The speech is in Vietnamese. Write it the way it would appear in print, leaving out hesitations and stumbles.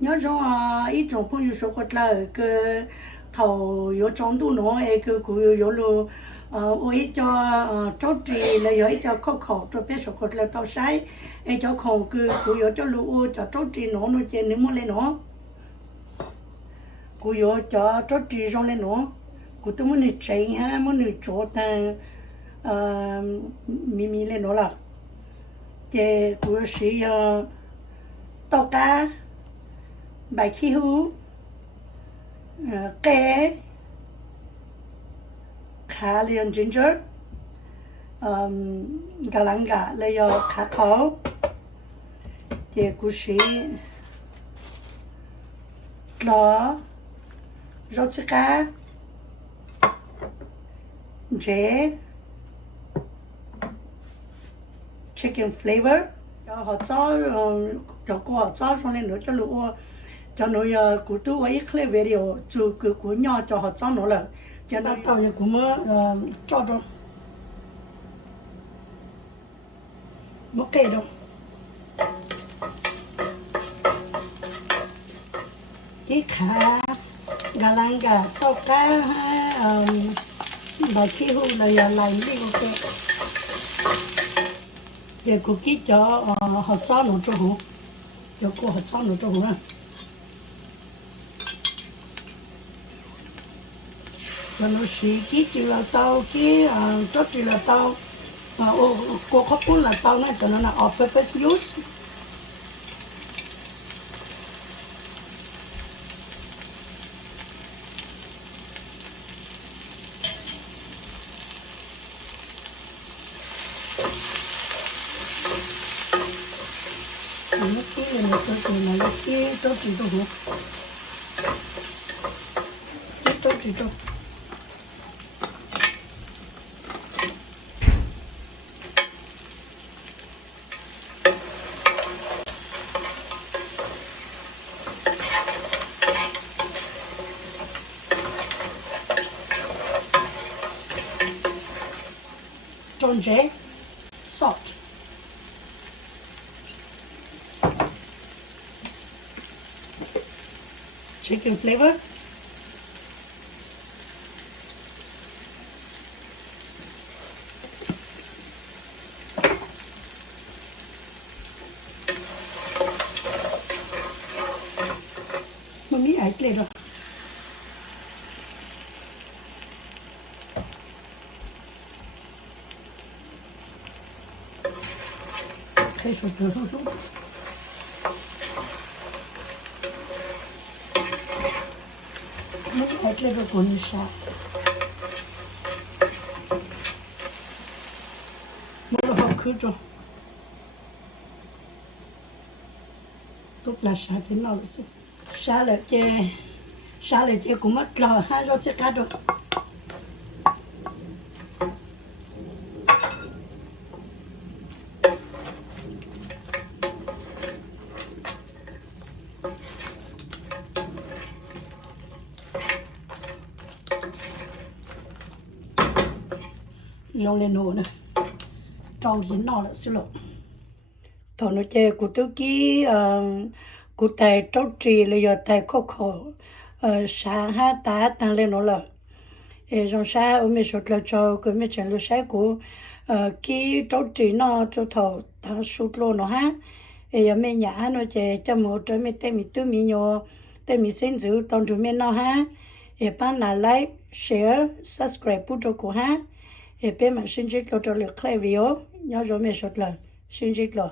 nhớ rằng ít trong phong yêu số quạt là cái thầu yếu trong tu nó cái cụ yếu lu ôi cho trâu trì là yếu cho khâu khâu cho bé số quạt là tao sai ấy cho khâu cái cụ yếu cho lu cho trâu trì nó trên nếu muốn lên nó cụ yếu cho trâu trì trong lên nó cụ tôi muốn đi chạy ha muốn đi chỗ ta mì lên nó là cái cụ sử tao cá bài khí hú kê khá liền ginger Galamgal là do khá khâu thì cũng sẽ lo rau cá dê chicken flavor họ cho cô họ cho lên nữa cho lũ cho nó cụ tu ấy khơi về điều chú cứ của nhau cho họ cho nó là cho nó tao như cũng cho đâu một cây đâu cái khá Galamgal tao cá bài khí hưu là lại đi một cái để cụ kỹ cho họ cho nó cho hú cho cô họ cho nó cho hú ha và nó xí kỹ chỉ là tao kỹ cho chỉ là tao cô khóc cũng là tao này cho nó là all purpose use nước kia là tôi chỉ là nước kia tôi chỉ tôi hú tôi chỉ tôi tròn dễ salt chicken flavor mami ai kể rồi thấy sốt rồi mami ai kể rồi còn đi sao mua học cứ rồi lúc là sao thế nào vậy sao là chơi cũng mất rồi ha rồi sẽ cắt rồi rong lên nồi nè trâu gì nọ là xí lộ thằng nó chơi của tôi kí của tài trâu trì là giờ tài khô khô sáng ha tá tăng lên nó là rong sa ở mấy số là cho cái mấy chuyện lúc sáng của kí trâu trì nó cho thầu thằng sụt lô nó ha giờ mấy nhà nó chơi cho một cho mấy tay mấy túi mấy nhỏ tay mấy xin giữ tao tụi mấy nó ha bạn là like share subscribe bút cho cô ha bên mà xin chích cho được clip video nhớ rồi mấy số là xin chích rồi